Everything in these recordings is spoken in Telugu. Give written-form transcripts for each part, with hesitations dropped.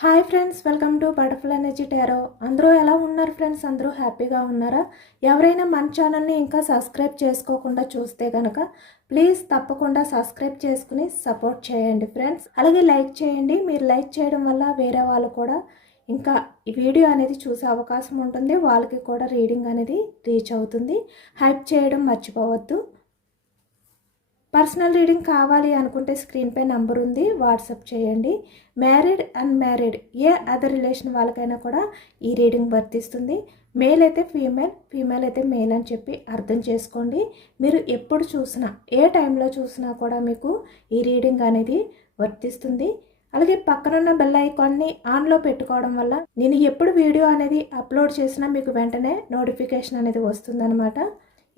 Hi friends, welcome to butterfly energy tarot. అందరూ ఎలా ఉన్నారు ఫ్రెండ్స్? అందరూ హ్యాపీగా ఉన్నారా? ఎవరైనా మన ఛానల్ని ఇంకా సబ్స్క్రైబ్ చేసుకోకుండా చూస్తే కనుక ప్లీజ్ తప్పకుండా సబ్స్క్రైబ్ చేసుకుని సపోర్ట్ చేయండి ఫ్రెండ్స్. అలాగే లైక్ చేయండి. మీరు లైక్ చేయడం వల్ల వేరే వాళ్ళు కూడా ఇంకా ఈ వీడియో అనేది చూసే అవకాశం ఉంటుంది. వాళ్ళకి కూడా రీడింగ్ అనేది రీచ్ అవుతుంది. హైప్ చేయడం మర్చిపోవద్దు. పర్సనల్ రీడింగ్ కావాలి అనుకుంటే స్క్రీన్పై నంబర్ ఉంది, వాట్సాప్ చేయండి. మ్యారీడ్ అన్మ్యారీడ్ ఏ అదర్ రిలేషన్ వాళ్ళకైనా కూడా ఈ రీడింగ్ వర్తిస్తుంది. మేల్ అయితే ఫీమేల్, ఫీమేల్ అయితే మేల్ అని చెప్పి అర్థం చేసుకోండి. మీరు ఎప్పుడు చూసినా ఏ టైంలో చూసినా కూడా మీకు ఈ రీడింగ్ అనేది వర్తిస్తుంది. అలాగే పక్కనున్న బెల్ ఐకాన్ని ఆన్లో పెట్టుకోవడం వల్ల నేను ఎప్పుడు వీడియో అనేది అప్లోడ్ చేసినా మీకు వెంటనే నోటిఫికేషన్ అనేది వస్తుందన్నమాట.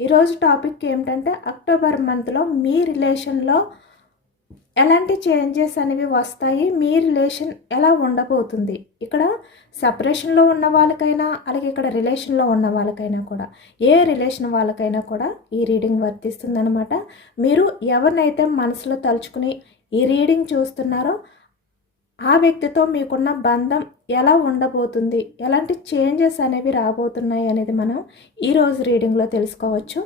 ఈరోజు టాపిక్ ఏమిటంటే అక్టోబర్ మంత్లో మీ రిలేషన్లో ఎలాంటి చేంజెస్ అనేవి వస్తాయి, మీ రిలేషన్ ఎలా ఉండబోతుంది. ఇక్కడ సపరేషన్లో ఉన్న వాళ్ళకైనా అలాగే ఇక్కడ రిలేషన్లో ఉన్న వాళ్ళకైనా కూడా ఏ రిలేషన్ వాళ్ళకైనా కూడా ఈ రీడింగ్ వర్తిస్తుంది అనమాట. మీరు ఎవరినైతే మనసులో తలుచుకుని ఈ రీడింగ్ చూస్తున్నారో ఆ వ్యక్తితో మీకున్న బంధం ఎలా ఉండబోతుంది, ఎలాంటి చేంజెస్ అనేవి రాబోతున్నాయి అనేది మనం ఈరోజు రీడింగ్లో తెలుసుకోవచ్చు.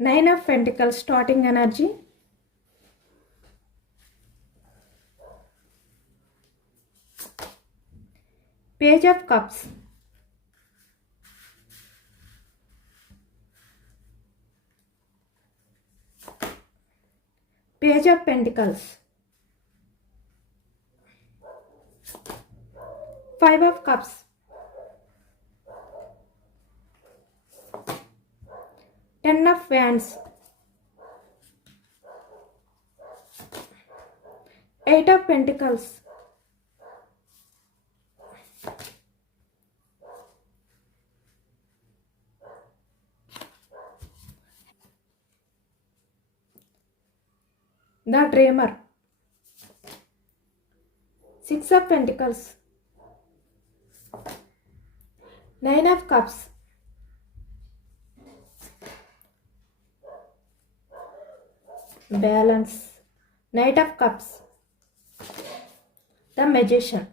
Nine of Pentacles, starting energy. Page of Cups. Page of Pentacles. Five of Cups. Ten of Wands. Eight of Pentacles. The Dreamer. Six of Pentacles. Nine of Cups. Balance. Knight of Cups. The Magician.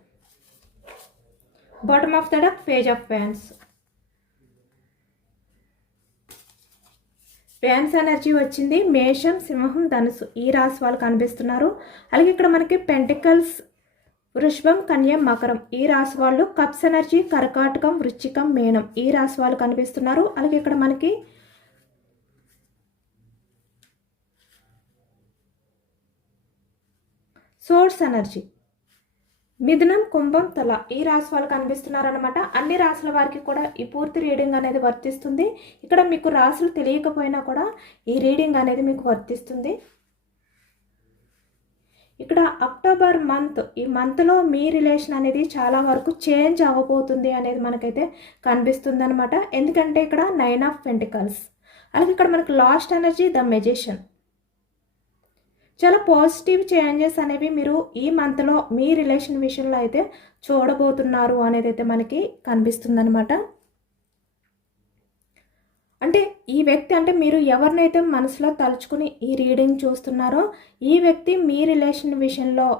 Bottom of the deck, Page of Wands. Wands energy వచ్చింది. మేషం, సింహం, ధనుసు ఈ రాశి వాళ్ళు కనిపిస్తున్నారు. అలాగే ఇక్కడ మనకి పెంటికల్స్, వృషభం, కన్య, మకరం ఈ రాశి వాళ్ళు. కప్స్ ఎనర్జీ కర్కాటకం, వృశ్చికం, మీనం ఈ రాశి వాళ్ళు కనిపిస్తున్నారు. అలాగే ఇక్కడ మనకి సోర్స్ ఎనర్జీ మిథునం, కుంభం, తుల ఈ రాశి వాళ్ళు కనిపిస్తున్నారనమాట. అన్ని రాశుల వారికి కూడా ఈ పూర్తి రీడింగ్ అనేది వర్తిస్తుంది. ఇక్కడ మీకు రాశులు తెలియకపోయినా కూడా ఈ రీడింగ్ అనేది మీకు వర్తిస్తుంది. ఇక్కడ అక్టోబర్ మంత్, ఈ మంత్లో మీ రిలేషన్ అనేది చాలా వరకు చేంజ్ అవ్వబోతుంది అనేది మనకైతే కనిపిస్తుంది అనమాట. ఎందుకంటే ఇక్కడ నైన్ ఆఫ్ పెంటికల్స్, అలాగే ఇక్కడ మనకి లాస్ట్ ఎనర్జీ ద మెజిషియన్. చాలా పాజిటివ్ చేంజెస్ అనేవి మీరు ఈ మంత్లో మీ రిలేషన్ విషయంలో అయితే చూడబోతున్నారు అనేది అయితే మనకి కనిపిస్తుంది అనమాట. అంటే ఈ వ్యక్తి, అంటే మీరు ఎవరినైతే మనసులో తలుచుకుని ఈ రీడింగ్ చూస్తున్నారో ఈ వ్యక్తి మీ రిలేషన్ విషయంలో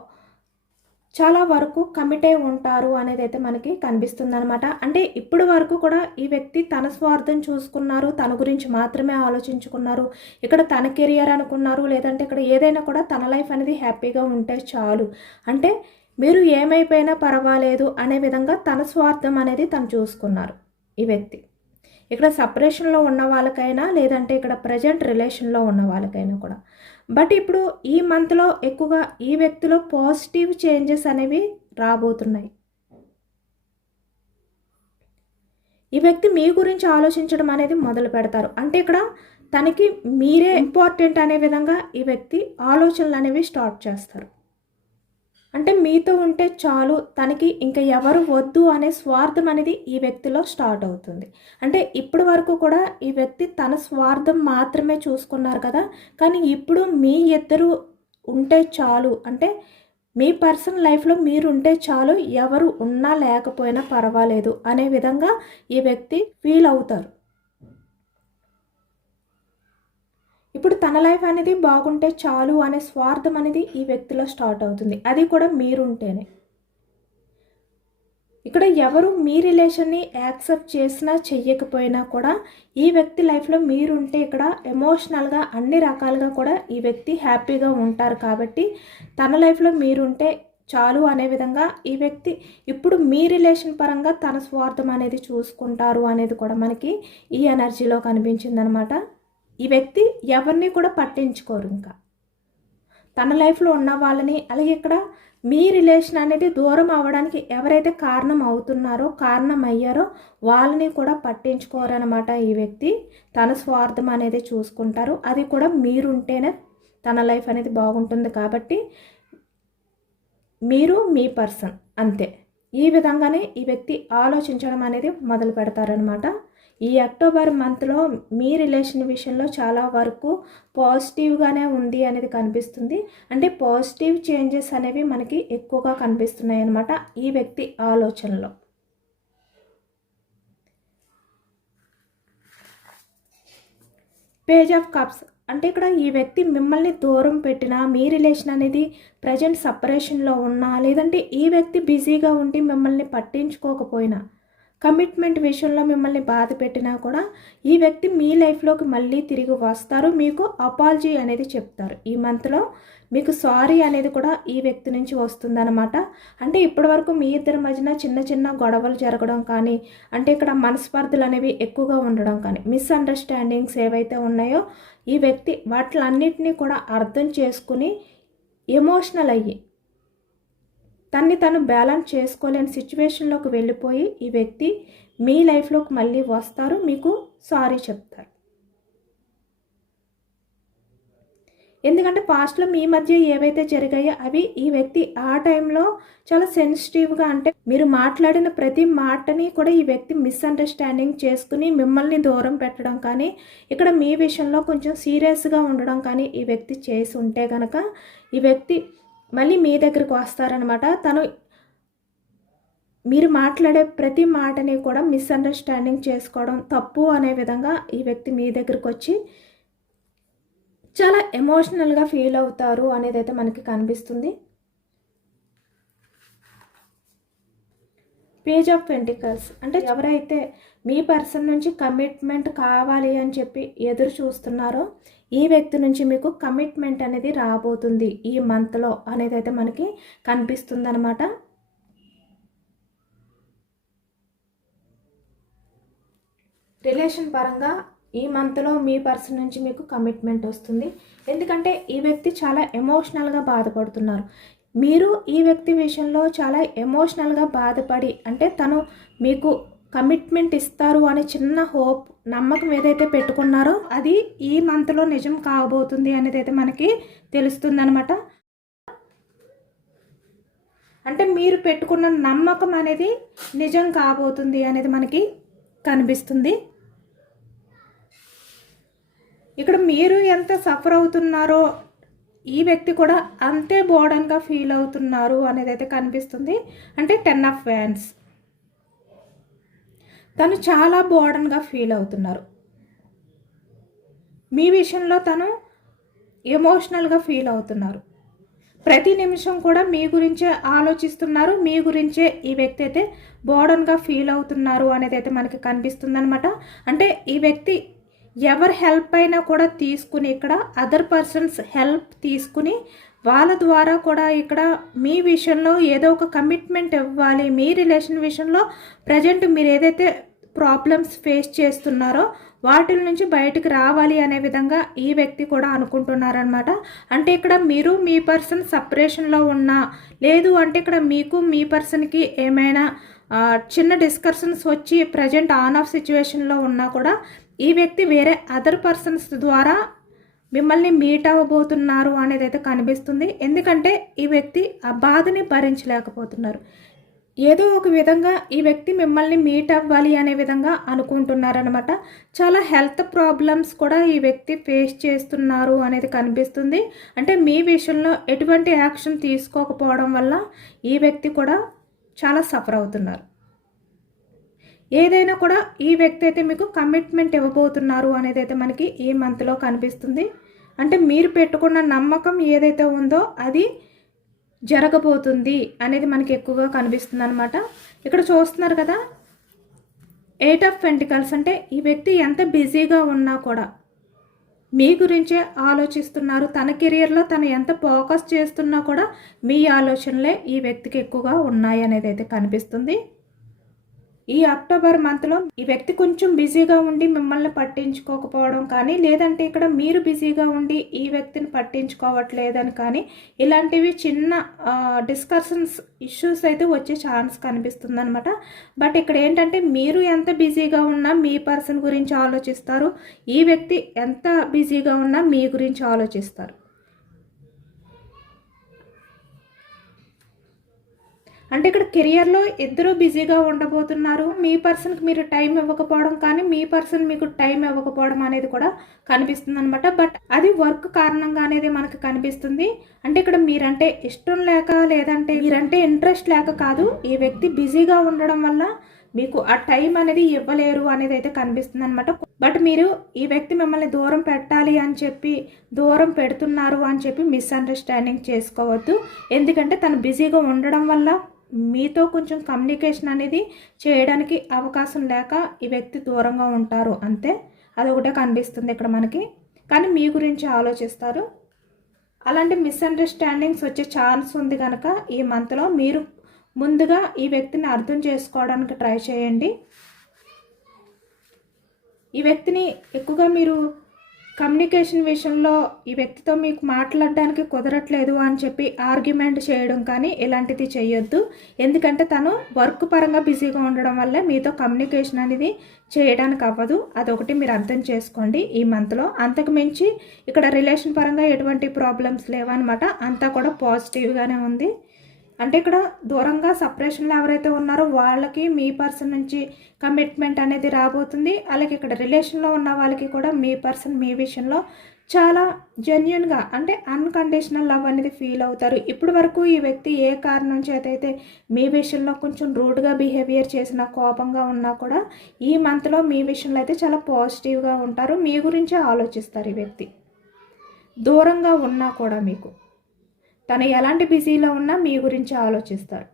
చాలా వరకు కమిట్ అయి ఉంటారు అనేది అయితే మనకి కనిపిస్తుంది అనమాట. అంటే ఇప్పటి వరకు కూడా ఈ వ్యక్తి తన స్వార్థం చూసుకున్నారు, తన గురించి మాత్రమే ఆలోచించుకున్నారు. ఇక్కడ తన కెరియర్ అనుకున్నారు, లేదంటే ఇక్కడ ఏదైనా కూడా తన లైఫ్ అనేది హ్యాపీగా ఉంటే చాలు, అంటే మీరు ఏమైపోయినా పర్వాలేదు అనే విధంగా తన స్వార్థం అనేది తను చూసుకున్నారు ఈ వ్యక్తి. ఇక్కడ సపరేషన్లో ఉన్న వాళ్ళకైనా లేదంటే ఇక్కడ ప్రజెంట్ రిలేషన్లో ఉన్న వాళ్ళకైనా కూడా. బట్ ఇప్పుడు ఈ మంత్లో ఎక్కువగా ఈ వ్యక్తిలో పాజిటివ్ చేంజెస్ అనేవి రాబోతున్నాయి. ఈ వ్యక్తి మీ గురించి ఆలోచించడం అనేది మొదలు పెడతారు. అంటే ఇక్కడ తనకి మీరే ఇంపార్టెంట్ అనే విధంగా ఈ వ్యక్తి ఆలోచనలు అనేవి స్టార్ట్ చేస్తారు. అంటే మీతో ఉంటే చాలు, తనకి ఇంకా ఎవరు వద్దు అనే స్వార్థం అనేది ఈ వ్యక్తిలో స్టార్ట్ అవుతుంది. అంటే ఇప్పటి వరకు కూడా ఈ వ్యక్తి తన స్వార్థం మాత్రమే చూసుకున్నారు కదా, కానీ ఇప్పుడు మీ ఇద్దరు ఉంటే చాలు, అంటే మీ పర్సనల్ లైఫ్లో మీరు ఉంటే చాలు, ఎవరు ఉన్నా లేకపోయినా పర్వాలేదు అనే విధంగా ఈ వ్యక్తి ఫీల్ అవుతారు. ఇప్పుడు తన లైఫ్ అనేది బాగుంటే చాలు అనే స్వార్థం అనేది ఈ వ్యక్తిలో స్టార్ట్ అవుతుంది. అది కూడా మీరుంటేనే. ఇక్కడ ఎవరు మీ రిలేషన్ని యాక్సెప్ట్ చేసినా చెయ్యకపోయినా కూడా ఈ వ్యక్తి లైఫ్లో మీరుంటే ఇక్కడ ఎమోషనల్గా అన్ని రకాలుగా కూడా ఈ వ్యక్తి హ్యాపీగా ఉంటారు. కాబట్టి తన లైఫ్లో మీరుంటే చాలు అనే విధంగా ఈ వ్యక్తి ఇప్పుడు మీ రిలేషన్ పరంగా తన స్వార్థం అనేది చూసుకుంటారు అనేది కూడా మనకి ఈ ఎనర్జీలో కనిపించిందనమాట. ఈ వ్యక్తి ఎవరిని కూడా పట్టించుకోరు. ఇంకా తన లైఫ్లో ఉన్న వాళ్ళని, అలాగే ఇక్కడ మీ రిలేషన్ అనేది దూరం అవ్వడానికి ఎవరైతే కారణం అవుతున్నారో, కారణం అయ్యారో వాళ్ళని కూడా పట్టించుకోరనమాట. ఈ వ్యక్తి తన స్వార్థం అనేది చూసుకుంటారు. అది కూడా మీరుంటేనే తన లైఫ్ అనేది బాగుంటుంది. కాబట్టి మీరు మీ పర్సన్ అంతే. ఈ విధంగానే ఈ వ్యక్తి ఆలోచించడం అనేది మొదలు పెడతారనమాట. ఈ అక్టోబర్ మంత్లో మీ రిలేషన్ విషయంలో చాలా వరకు పాజిటివ్గానే ఉంది అనేది కనిపిస్తుంది. అంటే పాజిటివ్ చేంజెస్ అనేవి మనకి ఎక్కువగా కనిపిస్తున్నాయి అన్నమాట ఈ వ్యక్తి ఆలోచనలో. పేజ్ ఆఫ్ కప్స్ అంటే ఇక్కడ ఈ వ్యక్తి మిమ్మల్ని దూరం పెట్టినా, మీ రిలేషన్ అనేది ప్రజెంట్ సపరేషన్లో ఉన్నా, లేదంటే ఈ వ్యక్తి బిజీగా ఉండి మిమ్మల్ని పట్టించుకోకపోయినా, కమిట్మెంట్ విషయంలో మిమ్మల్ని బాధ పెట్టినా కూడా ఈ వ్యక్తి మీ లైఫ్లోకి మళ్ళీ తిరిగి వస్తారు. మీకు అపాలజీ అనేది చెప్తారు. ఈ మంత్లో మీకు సారీ అనేది కూడా ఈ వ్యక్తి నుంచి వస్తుందన్నమాట. అంటే ఇప్పటివరకు మీ ఇద్దరి మధ్యన చిన్న చిన్న గొడవలు జరగడం కానీ, అంటే ఇక్కడ మనస్పర్ధలు అనేవి ఎక్కువగా ఉండడం కానీ, మిస్అండర్స్టాండింగ్స్ ఏవైతే ఉన్నాయో ఈ వ్యక్తి వాటిలన్నిటినీ కూడా అర్థం చేసుకుని ఎమోషనల్ అయ్యి తన్ని తను బ్యాలెన్స్ చేసుకోలేని సిచ్యువేషన్లోకి వెళ్ళిపోయి ఈ వ్యక్తి మీ లైఫ్లోకి మళ్ళీ వస్తారు, మీకు సారీ చెప్తారు. ఎందుకంటే పాస్ట్లో మీ మధ్య ఏవైతే జరిగాయో అవి ఈ వ్యక్తి ఆ టైంలో చాలా సెన్సిటివ్గా, అంటే మీరు మాట్లాడిన ప్రతి మాటని కూడా ఈ వ్యక్తి మిస్అండర్స్టాండింగ్ చేసుకుని మిమ్మల్ని దూరం పెట్టడం కానీ, ఇక్కడ మీ విషయంలో కొంచెం సీరియస్గా ఉండడం కానీ ఈ వ్యక్తి చేసి ఉంటే కనుక ఈ వ్యక్తి మళ్ళీ మీ దగ్గరికి వస్తారనమాట. తను మీరు మాట్లాడే ప్రతి మాటని కూడా మిస్అండర్స్టాండింగ్ చేసుకోవడం తప్పు అనే విధంగా ఈ వ్యక్తి మీ దగ్గరికి వచ్చి చాలా ఎమోషనల్గా ఫీల్ అవుతారు అనేది అయితే మనకి కనిపిస్తుంది. పేజ్ ఆఫ్ పెంటికల్స్ అంటే ఎవరైతే మీ పర్సన్ నుంచి కమిట్మెంట్ కావాలి అని చెప్పి ఎదురు చూస్తున్నారో ఈ వ్యక్తి నుంచి మీకు కమిట్మెంట్ అనేది రాబోతుంది ఈ మంత్లో అనేది అయితే మనకి కనిపిస్తుంది అనమాట. రిలేషన్ పరంగా ఈ మంత్లో మీ పర్సన్ నుంచి మీకు కమిట్మెంట్ వస్తుంది. ఎందుకంటే ఈ వ్యక్తి చాలా ఎమోషనల్గా బాధపడుతున్నారు. మీరు ఈ వ్యక్తి విషయంలో చాలా ఎమోషనల్గా బాధపడి, అంటే తను మీకు కమిట్మెంట్ ఇస్తారు అనే చిన్న హోప్, నమ్మకం ఏదైతే పెట్టుకున్నారో అది ఈ మంత్లో నిజం కాబోతుంది అనేది అయితే మనకి తెలుస్తుంది అనమాట. అంటే మీరు పెట్టుకున్న నమ్మకం అనేది నిజం కాబోతుంది అనేది మనకి కనిపిస్తుంది. ఇక్కడ మీరు ఎంత సఫర్ అవుతున్నారో ఈ వ్యక్తి కూడా అంతే బోర్డన్గా ఫీల్ అవుతున్నారు అనేది అయితే కనిపిస్తుంది. అంటే 10 ఆఫ్ వ్యాండ్స్, తను చాలా బోర్డన్గా ఫీల్ అవుతున్నారు. మీ విషయంలో తను ఎమోషనల్గా ఫీల్ అవుతున్నారు. ప్రతి నిమిషం కూడా మీ గురించే ఆలోచిస్తున్నారు. మీ గురించే ఈ వ్యక్తి అయితే బోర్డన్గా ఫీల్ అవుతున్నారు అనేది అయితే మనకి కనిపిస్తుంది అనమాట. అంటే ఈ వ్యక్తి ఎవరి హెల్ప్ అయినా కూడా తీసుకుని, ఇక్కడ అదర్ పర్సన్స్ హెల్ప్ తీసుకుని వాళ్ళ ద్వారా కూడా ఇక్కడ మీ విషయంలో ఏదో ఒక కమిట్మెంట్ ఇవ్వాలి. మీ రిలేషన్ విషయంలో ప్రజెంట్ మీరు ఏదైతే ప్రాబ్లమ్స్ ఫేస్ చేస్తున్నారో వాటి నుంచి బయటికి రావాలి అనే విధంగా ఈ వ్యక్తి కూడా అనుకుంటున్నారనమాట. అంటే ఇక్కడ మీరు మీ పర్సన్ సపరేషన్లో ఉన్నా, లేదు అంటే ఇక్కడ మీకు మీ పర్సన్కి ఏమైనా చిన్న డిస్కషన్స్ వచ్చి ప్రజెంట్ ఆన్ ఆఫ్ సిచ్యువేషన్లో ఉన్నా కూడా ఈ వ్యక్తి వేరే అదర్ పర్సన్స్ ద్వారా మిమ్మల్ని మీట్ అవ్వబోతున్నారు అనేది అయితే కనిపిస్తుంది. ఎందుకంటే ఈ వ్యక్తి ఆ బాధని భరించలేకపోతున్నారు. ఏదో ఒక విధంగా ఈ వ్యక్తి మిమ్మల్ని మీట్ అవ్వాలి అనే విధంగా అనుకుంటున్నారనమాట. చాలా హెల్త్ ప్రాబ్లమ్స్ కూడా ఈ వ్యక్తి ఫేస్ చేస్తున్నారు అనేది కనిపిస్తుంది. అంటే మీ విషయంలో ఎటువంటి యాక్షన్ తీసుకోకపోవడం వల్ల ఈ వ్యక్తి కూడా చాలా సఫర్ అవుతున్నారు. ఏదైనా కూడా ఈ వ్యక్తి అయితే మీకు కమిట్మెంట్ ఇవ్వబోతున్నారు అనేది అయితే మనకి ఈ మంత్లో కనిపిస్తుంది. అంటే మీరు పెట్టుకున్న నమ్మకం ఏదైతే ఉందో అది జరగబోతుంది అనేది మనకి ఎక్కువగా కనిపిస్తుంది అనమాట. ఇక్కడ చూస్తున్నారు కదా, 8 ఆఫ్ పెంటికల్స్. అంటే ఈ వ్యక్తి ఎంత బిజీగా ఉన్నా కూడా మీ గురించే ఆలోచిస్తున్నారు. తన కెరియర్లో తను ఎంత ఫోకస్ చేస్తున్నా కూడా మీ ఆలోచనలే ఈ వ్యక్తికి ఎక్కువగా ఉన్నాయి అనేది అయితే కనిపిస్తుంది. ఈ అక్టోబర్ మంత్లో ఈ వ్యక్తి కొంచెం బిజీగా ఉండి మిమ్మల్ని పట్టించుకోకపోవడం కానీ, లేదంటే ఇక్కడ మీరు బిజీగా ఉండి ఈ వ్యక్తిని పట్టించుకోవట్లేదని కానీ, ఇలాంటివి చిన్న డిస్కషన్స్ ఇష్యూస్ అయితే వచ్చే ఛాన్స్ కనిపిస్తుంది అనమాట. బట్ ఇక్కడ ఏంటంటే మీరు ఎంత బిజీగా ఉన్నా మీ పర్సన్ గురించి ఆలోచిస్తారు, ఈ వ్యక్తి ఎంత బిజీగా ఉన్నా మీ గురించి ఆలోచిస్తారు. అంటే ఇక్కడ కెరియర్లో ఇద్దరు బిజీగా ఉండబోతున్నారు. మీ పర్సన్కి మీరు టైం ఇవ్వకపోవడం కానీ, మీ పర్సన్ మీకు టైం ఇవ్వకపోవడం అనేది కూడా కనిపిస్తుంది అనమాట. బట్ అది వర్క్ కారణంగా అనేది మనకు కనిపిస్తుంది. అంటే ఇక్కడ మీరంటే ఇష్టం లేక, లేదంటే మీరంటే ఇంట్రెస్ట్ లేక కాదు, ఈ వ్యక్తి బిజీగా ఉండడం వల్ల మీకు ఆ టైం అనేది ఇవ్వలేరు అనేది అయితే కనిపిస్తుంది అనమాట. బట్ మీరు ఈ వ్యక్తి మిమ్మల్ని దూరం పెట్టాలి అని చెప్పి దూరం పెడుతున్నారు అని చెప్పి మిస్అండర్స్టాండింగ్ చేసుకోవద్దు. ఎందుకంటే తను బిజీగా ఉండడం వల్ల మీతో కొంచెం కమ్యూనికేషన్ అనేది చేయడానికి అవకాశం లేక ఈ వ్యక్తి దూరంగా ఉంటారు అంతే. అదొకటే కనిపిస్తుంది ఇక్కడ మనకి. కానీ మీ గురించి ఆలోచిస్తారు. అలాంటి మిస్అండర్స్టాండింగ్స్ వచ్చే ఛాన్స్ ఉంది కనుక ఈ మంత్లో మీరు ముందుగా ఈ వ్యక్తిని అర్థం చేసుకోవడానికి ట్రై చేయండి. ఈ వ్యక్తిని ఎక్కువగా మీరు కమ్యూనికేషన్ విషయంలో ఈ వ్యక్తితో మీకు మాట్లాడడానికి కుదరట్లేదు అని చెప్పి ఆర్గ్యుమెంట్ చేయడం కానీ ఇలాంటిది చేయొద్దు. ఎందుకంటే తను వర్క్ పరంగా బిజీగా ఉండడం వల్ల మీతో కమ్యూనికేషన్ అనేది చేయడానికి అవ్వదు. అదొకటి మీరు అర్థం చేసుకోండి ఈ మంత్లో. అంతకు మించి ఇక్కడ రిలేషన్ పరంగా ఎటువంటి ప్రాబ్లమ్స్ లేవన్నమాట. అంతా కూడా పాజిటివ్గానే ఉంది. అంటే ఇక్కడ దూరంగా సపరేషన్లో ఎవరైతే ఉన్నారో వాళ్ళకి మీ పర్సన్ నుంచి కమిట్మెంట్ అనేది రాబోతుంది. అలాగే ఇక్కడ రిలేషన్లో ఉన్న వాళ్ళకి కూడా మీ పర్సన్ మీ విషయంలో చాలా జెన్యున్గా అంటే అన్కండిషనల్ లవ్ అనేది ఫీల్ అవుతారు. ఇప్పటి వరకు ఈ వ్యక్తి ఏ కారణం చేత అయితే మీ విషయంలో కొంచెం రూడ్గా బిహేవియర్ చేసిన, కోపంగా ఉన్నా కూడా ఈ మంత్లో మీ విషయంలో అయితే చాలా పాజిటివ్గా ఉంటారు. మీ గురించే ఆలోచిస్తారు ఈ వ్యక్తి. దూరంగా ఉన్నా కూడా మీకు తను ఎలాంటి బిజీలో ఉన్నా మీ గురించి ఆలోచిస్తారు.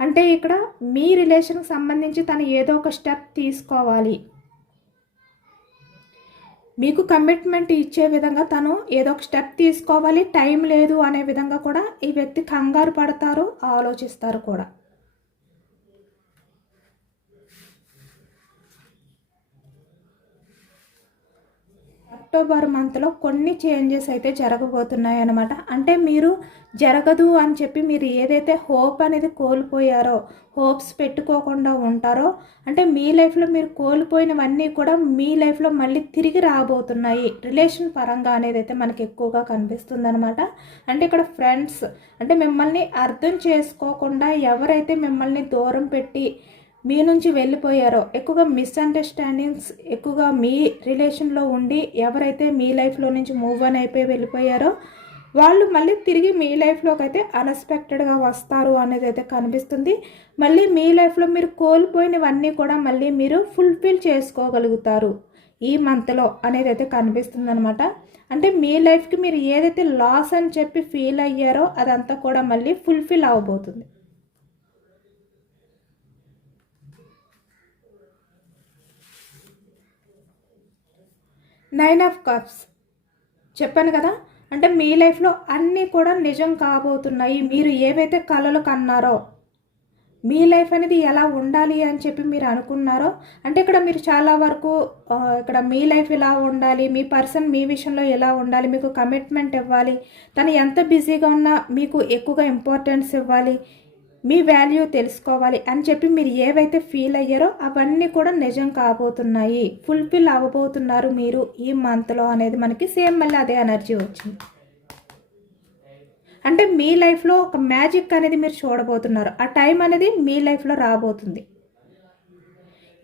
అంటే ఇక్కడ మీ రిలేషన్కి సంబంధించి తను ఏదో ఒక స్టెప్ తీసుకోవాలి, మీకు కమిట్మెంట్ ఇచ్చే విధంగా తను ఏదో ఒక స్టెప్ తీసుకోవాలి. టైం లేదు అనే విధంగా కూడా ఈ వ్యక్తి కంగారు పడతారు, ఆలోచిస్తారు కూడా. అక్టోబర్ మంత్లో కొన్ని చేంజెస్ అయితే జరగబోతున్నాయి అన్నమాట. అంటే మీరు జరగదు అని చెప్పి మీరు ఏదైతే హోప్ అనేది కోల్పోయారో, హోప్స్ పెట్టుకోకుండా ఉంటారో, అంటే మీ లైఫ్లో మీరు కోల్పోయినవన్నీ కూడా మీ లైఫ్లో మళ్ళీ తిరిగి రాబోతున్నాయి రిలేషన్ పరంగా అనేది అయితే మనకి ఎక్కువగా కనిపిస్తుంది అనమాట. అంటే ఇక్కడ ఫ్రెండ్స్ అంటే మిమ్మల్ని అర్థం చేసుకోకుండా ఎవరైతే మిమ్మల్ని దూరం పెట్టి మీ నుంచి వెళ్ళిపోయారో, ఎక్కువగా మిస్అండర్స్టాండింగ్స్ ఎక్కువగా మీ రిలేషన్లో ఉండి ఎవరైతే మీ లైఫ్లో నుంచి మూవ్ ఆన్ అయిపోయి వెళ్ళిపోయారో వాళ్ళు మళ్ళీ తిరిగి మీ లైఫ్లోకి అయితే అన్ఎక్స్పెక్టెడ్గా వస్తారు అనేది అయితే కనిపిస్తుంది. మళ్ళీ మీ లైఫ్లో మీరు కోల్పోయినవన్నీ కూడా మళ్ళీ మీరు ఫుల్ఫిల్ చేసుకోగలుగుతారు ఈ మంత్లో అనేది అయితే కనిపిస్తుంది అనమాట. అంటే మీ లైఫ్కి మీరు ఏదైతే లాస్ అని చెప్పి ఫీల్ అయ్యారో అదంతా కూడా మళ్ళీ ఫుల్ఫిల్ అవ్వబోతుంది. 9 ఆఫ్ కప్స్ చెప్పాను కదా. అంటే మీ లైఫ్లో అన్నీ కూడా నిజం కాబోతున్నాయి. మీరు ఏవైతే కలలు కన్నారో, మీ లైఫ్ అనేది ఎలా ఉండాలి అని చెప్పి మీరు అనుకున్నారో, అంటే ఇక్కడ మీరు చాలా వరకు ఇక్కడ మీ లైఫ్ ఇలా ఉండాలి, మీ పర్సన్ మీ విషయంలో ఎలా ఉండాలి, మీకు కమిట్మెంట్ ఇవ్వాలి, తను ఎంత బిజీగా ఉన్నా మీకు ఎక్కువగా ఇంపార్టెన్స్ ఇవ్వాలి, మీ వాల్యూ తెలుసుకోవాలి అని చెప్పి మీరు ఏవైతే ఫీల్ అయ్యారో అవన్నీ కూడా నిజం కాబోతున్నాయి, ఫుల్ఫిల్ అవ్వబోతున్నారు మీరు ఈ మంత్లో అనేది మనకి సేమ్ మళ్ళీ అదే ఎనర్జీ వచ్చింది. అంటే మీ లైఫ్లో ఒక మ్యాజిక్ అనేది మీరు చూడబోతున్నారు. ఆ టైం అనేది మీ లైఫ్లో రాబోతుంది.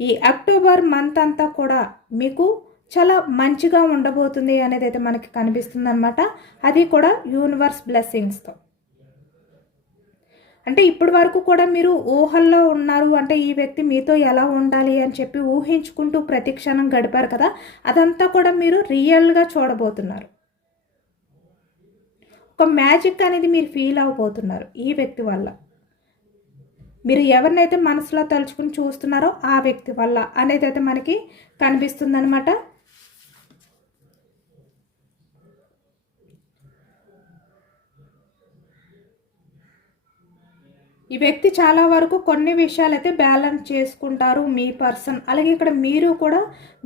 ఈ అక్టోబర్ మంత్ అంతా కూడా మీకు చాలా మంచిగా ఉండబోతుంది అనేది అయితే మనకి కనిపిస్తుంది అనమాట. అది కూడా యూనివర్స్ బ్లెస్సింగ్స్తో. అంటే ఇప్పటి వరకు కూడా మీరు ఊహల్లో ఉన్నారు. అంటే ఈ వ్యక్తి మీతో ఎలా ఉండాలి అని చెప్పి ఊహించుకుంటూ ప్రతి క్షణం గడిపారు కదా, అదంతా కూడా మీరు రియల్గా చూడబోతున్నారు. ఒక మ్యాజిక్ అనేది మీరు ఫీల్ అవ్వబోతున్నారు ఈ వ్యక్తి వల్ల. మీరు ఎవరినైతే మనసులో తలుచుకుని చూస్తున్నారో ఆ వ్యక్తి వల్ల అనేది అయితే మనకి కనిపిస్తుంది అనమాట. ఈ వ్యక్తి చాలా వరకు కొన్ని విషయాలు అయితే బ్యాలెన్స్ చేసుకుంటారు మీ పర్సన్. అలాగే ఇక్కడ మీరు కూడా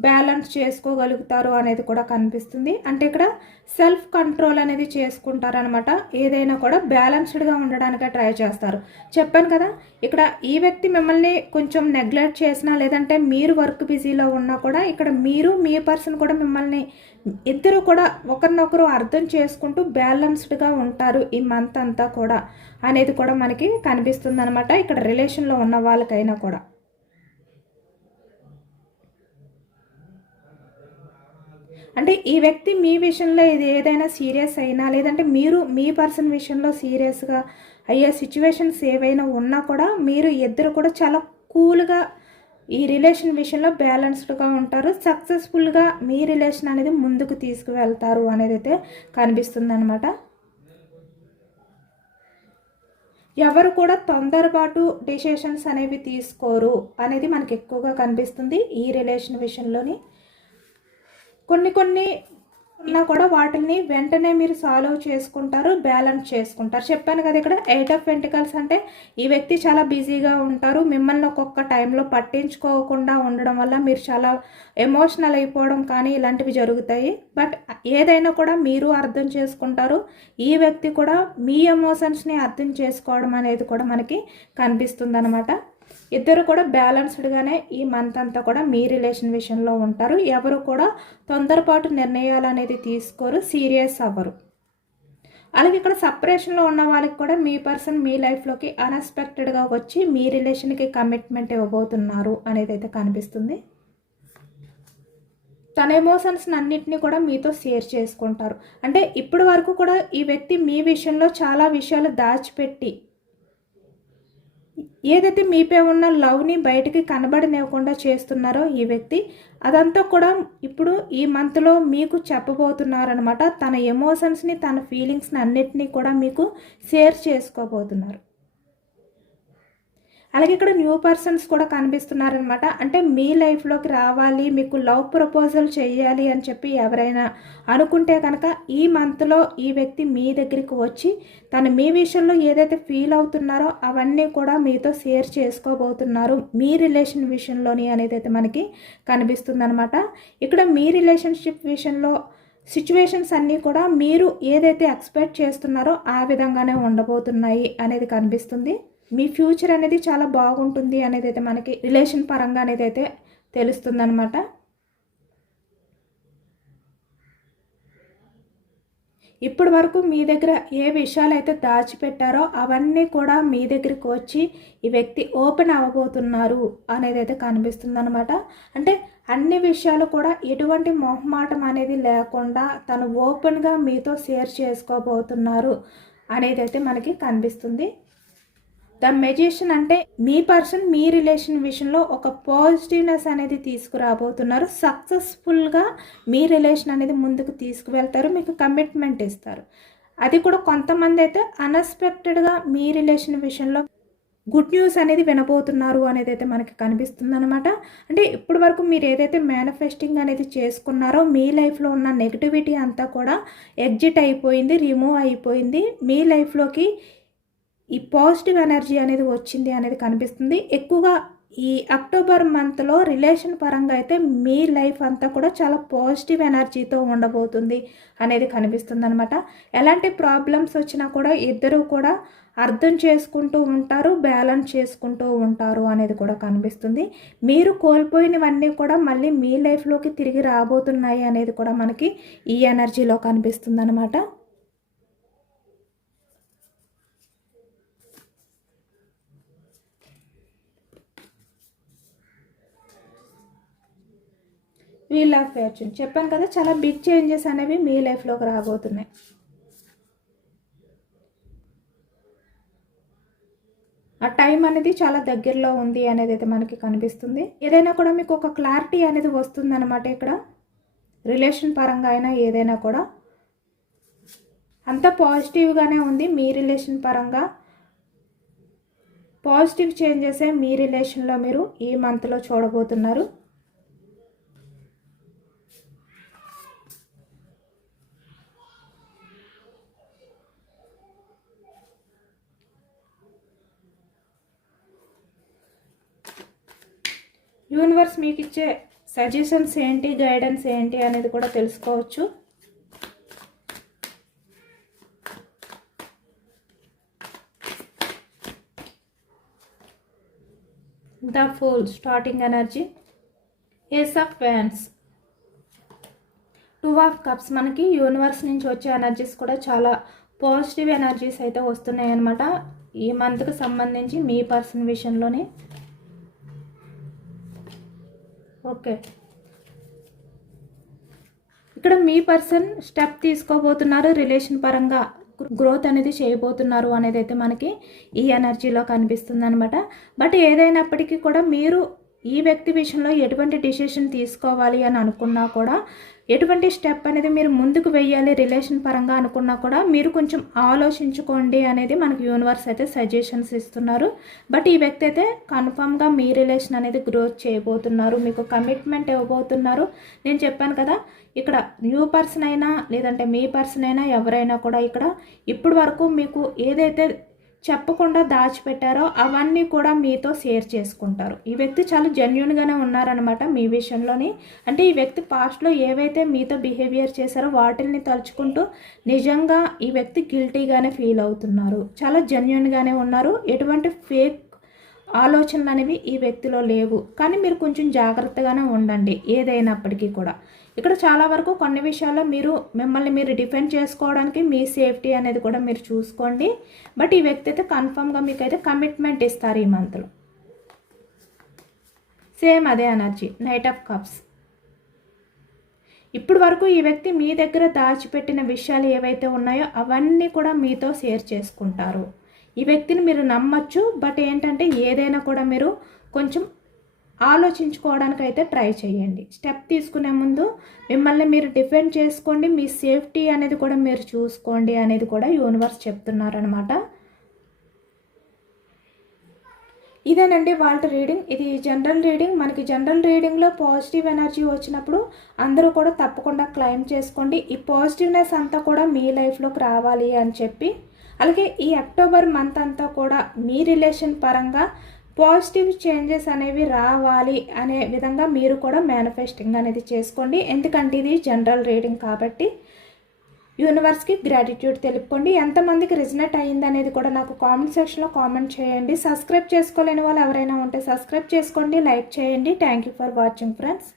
బ్యాలెన్స్ చేసుకోగలుగుతారు అనేది కూడా కనిపిస్తుంది. అంటే ఇక్కడ సెల్ఫ్ కంట్రోల్ అనేది చేసుకుంటారు అనమాట. ఏదైనా కూడా బ్యాలెన్స్డ్గా ఉండడానికే ట్రై చేస్తారు. చెప్పాను కదా, ఇక్కడ ఈ వ్యక్తి మిమ్మల్ని కొంచెం నెగ్లెక్ట్ చేసినా లేదంటే మీరు వర్క్ బిజీలో ఉన్నా కూడా ఇక్కడ మీరు మీ పర్సన్ కూడా మిమ్మల్ని ఇద్దరు కూడా ఒకరినొకరు అర్థం చేసుకుంటూ బ్యాలెన్స్డ్గా ఉంటారు ఈ మంత్ అంతా కూడా అనేది కూడా మనకి కనిపిస్తుంది అనమాట. ఇక్కడ రిలేషన్లో ఉన్న వాళ్ళకైనా కూడా అంటే ఈ వ్యక్తి మీ విషయంలో ఇది ఏదైనా సీరియస్ అయినా లేదంటే మీరు మీ పర్సన్ విషయంలో సీరియస్గా అయ్యే సిచ్యువేషన్స్ ఏవైనా ఉన్నా కూడా మీరు ఇద్దరు కూడా చాలా కూల్గా ఈ రిలేషన్ విషయంలో బ్యాలెన్స్డ్గా ఉంటారు. సక్సెస్ఫుల్గా మీ రిలేషన్ అనేది ముందుకు తీసుకువెళ్తారు అనేది అయితే కనిపిస్తుంది అనమాట. ఎవరు కూడా తొందరపాటు డిసిషన్స్ అనేవి తీసుకోరు అనేది మనకి ఎక్కువగా కనిపిస్తుంది ఈ రిలేషన్ విషయంలోని. కొన్ని కూడా వాటిని వెంటనే మీరు సాల్వ్ చేసుకుంటారు, బ్యాలెన్స్ చేసుకుంటారు. చెప్పాను కదా, ఇక్కడ 8 ఆఫ్ పెంటికల్స్ అంటే ఈ వ్యక్తి చాలా బిజీగా ఉంటారు. మిమ్మల్ని ఒక్కొక్క టైంలో పట్టించుకోకుండా ఉండడం వల్ల మీరు చాలా ఎమోషనల్ అయిపోవడం కానీ ఇలాంటివి జరుగుతాయి. బట్ ఏదైనా కూడా మీరు అర్థం చేసుకుంటారు. ఈ వ్యక్తి కూడా మీ ఎమోషన్స్ని అర్థం చేసుకోవడం అనేది కూడా మనకి కనిపిస్తుంది అనమాట. ఇద్దరు కూడా బ్యాలెన్స్డ్గానే ఈ మంత్ అంతా కూడా మీ రిలేషన్ విషయంలో ఉంటారు. ఎవరు కూడా తొందరపాటు నిర్ణయాలు అనేది తీసుకోరు, సీరియస్ అవ్వరు. అలాగే ఇక్కడ సపరేషన్లో ఉన్న వాళ్ళకి కూడా మీ పర్సన్ మీ లైఫ్లోకి అన్ఎక్స్పెక్టెడ్గా వచ్చి మీ రిలేషన్కి కమిట్మెంట్ ఇవ్వబోతున్నారు అనేది అయితే కనిపిస్తుంది. తన ఎమోషన్స్ని అన్నింటినీ కూడా మీతో షేర్ చేసుకుంటారు. అంటే ఇప్పటి వరకు కూడా ఈ వ్యక్తి మీ విషయంలో చాలా విషయాలు దాచిపెట్టి ఏదైతే మీపై ఉన్న లవ్ని బయటికి కనబడనివ్వకుండా చేస్తున్నారో ఈ వ్యక్తి, అదంతా కూడా ఇప్పుడు ఈ మంత్లో మీకు చెప్పబోతున్నారనమాట. తన ఎమోషన్స్ని తన ఫీలింగ్స్ని అన్నిటినీ కూడా మీకు షేర్ చేసుకోబోతున్నారు. అలాగే ఇక్కడ న్యూ పర్సన్స్ కూడా కనిపిస్తున్నారనమాట. అంటే మీ లైఫ్లోకి రావాలి, మీకు లవ్ ప్రపోజల్ చేయాలి అని చెప్పి ఎవరైనా అనుకుంటే కనుక ఈ మంత్లో ఈ వ్యక్తి మీ దగ్గరికి వచ్చి తను మీ విషయంలో ఏదైతే ఫీల్ అవుతున్నారో అవన్నీ కూడా మీతో షేర్ చేసుకోబోతున్నారు మీ రిలేషన్ విషయంలోని అనేది అయితే మనకి కనిపిస్తుందనమాట. ఇక్కడ మీ రిలేషన్షిప్ విషయంలో సిచ్యువేషన్స్ అన్నీ కూడా మీరు ఏదైతే ఎక్స్పెక్ట్ చేస్తున్నారో ఆ విధంగానే ఉండబోతున్నాయి అనేది కనిపిస్తుంది. మీ ఫ్యూచర్ అనేది చాలా బాగుంటుంది అనేది అయితే మనకి రిలేషన్ పరంగా అనేది అయితే తెలుస్తుందనమాట. ఇప్పటి వరకు మీ దగ్గర ఏ విషయాలు అయితే దాచిపెట్టారో అవన్నీ కూడా మీ దగ్గరికి వచ్చి ఈ వ్యక్తి ఓపెన్ అవ్వబోతున్నారు అనేది అయితే కనిపిస్తుంది అనమాట. అంటే అన్ని విషయాలు కూడా ఎటువంటి మొహమాటం అనేది లేకుండా తను ఓపెన్గా మీతో షేర్ చేసుకోబోతున్నారు అనేది అయితే మనకి కనిపిస్తుంది. ద మెజిషియన్ అంటే మీ పర్సన్ మీ రిలేషన్ విషయంలో ఒక పాజిటివ్నెస్ అనేది తీసుకురాబోతున్నారు. సక్సెస్ఫుల్గా మీ రిలేషన్ అనేది ముందుకు తీసుకువెళ్తారు, మీకు కమిట్మెంట్ ఇస్తారు. అది కూడా కొంతమంది అయితే అన్ఎక్స్పెక్టెడ్గా మీ రిలేషన్ విషయంలో గుడ్ న్యూస్ అనేది వినబోతున్నారు అనేది అయితే మనకి కనిపిస్తుంది అనమాట. అంటే ఇప్పటి వరకు మీరు ఏదైతే మేనిఫెస్టింగ్ అనేది చేసుకున్నారో మీ లైఫ్లో ఉన్న నెగిటివిటీ అంతా కూడా ఎగ్జిట్ అయిపోయింది, రిమూవ్ అయిపోయింది. మీ లైఫ్లోకి ఈ పాజిటివ్ ఎనర్జీ అనేది వచ్చింది అనేది కనిపిస్తుంది. ఎక్కువగా ఈ అక్టోబర్ మంత్లో రిలేషన్ పరంగా అయితే మీ లైఫ్ అంతా కూడా చాలా పాజిటివ్ ఎనర్జీతో ఉండబోతుంది అనేది కనిపిస్తుంది అనమాట. ఎలాంటి ప్రాబ్లమ్స్ వచ్చినా కూడా ఇద్దరు కూడా అర్థం చేసుకుంటూ ఉంటారు, బ్యాలెన్స్ చేసుకుంటూ ఉంటారు అనేది కూడా కనిపిస్తుంది. మీరు కోల్పోయినవన్నీ కూడా మళ్ళీ మీ లైఫ్లోకి తిరిగి రాబోతున్నాయి అనేది కూడా మనకి ఈ ఎనర్జీలో కనిపిస్తుంది అనమాట. వీల్ ఆఫ్ ఫార్చ్యూన్ చెప్పాను కదా, చాలా బిగ్ చేంజెస్ అనేవి మీ లైఫ్లోకి రాబోతున్నాయి. ఆ టైం అనేది చాలా దగ్గరలో ఉంది అనేది అయితే మనకి కనిపిస్తుంది. ఏదైనా కూడా మీకు ఒక క్లారిటీ అనేది వస్తుందన్నమాట. ఇక్కడ రిలేషన్ పరంగా అయినా ఏదైనా కూడా అంత పాజిటివ్గానే ఉంది. మీ రిలేషన్ పరంగా పాజిటివ్ చేంజెసే మీ రిలేషన్లో మీరు ఈ మంత్లో చూడబోతున్నారు. యూనివర్స్ మీకు ఇచ్చే సజెషన్స్ ఏంటి, గైడెన్స్ ఏంటి అనేది కూడా తెలుసుకోవచ్చు. The fool starting energy, ace of wands, 2 of cups. మనకి యూనివర్స్ నుంచి వచ్చే ఎనర్జీస్ కూడా చాలా పాజిటివ్ ఎనర్జీస్ అయితే వస్తున్నాయి అన్నమాట ఈ మంత్కి సంబంధించి మీ పర్సన్ విషయంలోనే. ఓకే, ఇక్కడ మీ పర్సన్ స్టెప్ తీసుకోబోతున్నారు, రిలేషన్ పరంగా గ్రోత్ అనేది చేయబోతున్నారు అనేది అయితే మనకి ఈ ఎనర్జీలో కనిపిస్తుంది అనమాట. బట్ ఏదైనప్పటికీ కూడా మీరు ఈ వ్యక్తి విషయంలో ఎటువంటి డిసిషన్ తీసుకోవాలి అని అనుకున్నా కూడా, ఎటువంటి స్టెప్ అనేది మీరు ముందుకు వెయ్యాలి రిలేషన్ పరంగా అనుకున్నా కూడా మీరు కొంచెం ఆలోచించుకోండి అనేది మనకు యూనివర్స్ అయితే సజెషన్స్ ఇస్తున్నారు. బట్ ఈ వ్యక్తి అయితే కన్ఫామ్గా మీ రిలేషన్ అనేది గ్రోత్ చేయబోతున్నారు, మీకు కమిట్మెంట్ ఇవ్వబోతున్నారు. నేను చెప్పాను కదా, ఇక్కడ న్యూ పర్సన్ అయినా లేదంటే మీ పర్సన్ అయినా ఎవరైనా కూడా ఇక్కడ ఇప్పటి వరకు మీకు ఏదైతే చెప్పకుండా దాచిపెట్టారో అవన్నీ కూడా మీతో షేర్ చేసుకుంటారు. ఈ వ్యక్తి చాలా జెన్యూన్గానే ఉన్నారనమాట మీ విషయంలోని. అంటే ఈ వ్యక్తి పాస్ట్లో ఏవైతే మీతో బిహేవియర్ చేశారో వాటిని తలుచుకుంటూ నిజంగా ఈ వ్యక్తి గిల్టీగానే ఫీల్ అవుతున్నారు, చాలా జెన్యూన్గానే ఉన్నారు. ఎటువంటి ఫేక్ ఆలోచనలు అనేవి ఈ వ్యక్తిలో లేవు. కానీ మీరు కొంచెం జాగ్రత్తగానే ఉండండి ఏదైనప్పటికీ కూడా. ఇక్కడ చాలా వరకు కొన్ని విషయాల్లో మిమ్మల్ని మీరు డిఫెండ్ చేసుకోవడానికి మీ సేఫ్టీ అనేది కూడా మీరు చూసుకోండి. బట్ ఈ వ్యక్తి అయితే కన్ఫర్మ్గా మీకైతే కమిట్మెంట్ ఇస్తారు ఈ మంత్లో. సేమ్ అదే ఎనర్జీ, నైట్ ఆఫ్ కప్స్. ఇప్పుడు వరకు ఈ వ్యక్తి మీ దగ్గర దాచిపెట్టిన విషయాలు ఏవైతే ఉన్నాయో అవన్నీ కూడా మీతో షేర్ చేసుకుంటారు. ఈ వ్యక్తిని మీరు నమ్మచ్చు. బట్ ఏంటంటే ఏదైనా కూడా మీరు కొంచెం ఆలోచించుకోవడానికి అయితే ట్రై చేయండి. స్టెప్ తీసుకునే ముందు మిమ్మల్ని మీరు డిఫెండ్ చేసుకోండి, మీ సేఫ్టీ అనేది కూడా మీరు చూసుకోండి అనేది కూడా యూనివర్స్ చెప్తున్నారనమాట. ఇదేనండి వాళ్ళ రీడింగ్. ఇది జనరల్ రీడింగ్. మనకి జనరల్ రీడింగ్లో పాజిటివ్ ఎనర్జీ వచ్చినప్పుడు అందరూ కూడా తప్పకుండా క్లెయిమ్ చేసుకోండి. ఈ పాజిటివ్నెస్ అంతా కూడా మీ లైఫ్లోకి రావాలి అని చెప్పి, అలాగే ఈ అక్టోబర్ మంత్ అంతా కూడా మీ రిలేషన్ పరంగా పాజిటివ్ చేంజెస్ అనేవి రావాలి అనే విధంగా మీరు కూడా మేనిఫెస్టింగ్ అనేది చేసుకోండి. ఎందుకంటే ఇది జనరల్ రీడింగ్ కాబట్టి యూనివర్స్కి గ్రాటిట్యూడ్ తెలుపుకోండి. ఎంతమందికి రిజనేట్ అయ్యింది అనేది కూడా నాకు కామెంట్ సెక్షన్లో కామెంట్ చేయండి. సబ్స్క్రైబ్ చేసుకోలేని వాళ్ళు ఎవరైనా ఉంటే సబ్స్క్రైబ్ చేసుకోండి, లైక్ చేయండి. Thank you for watching friends.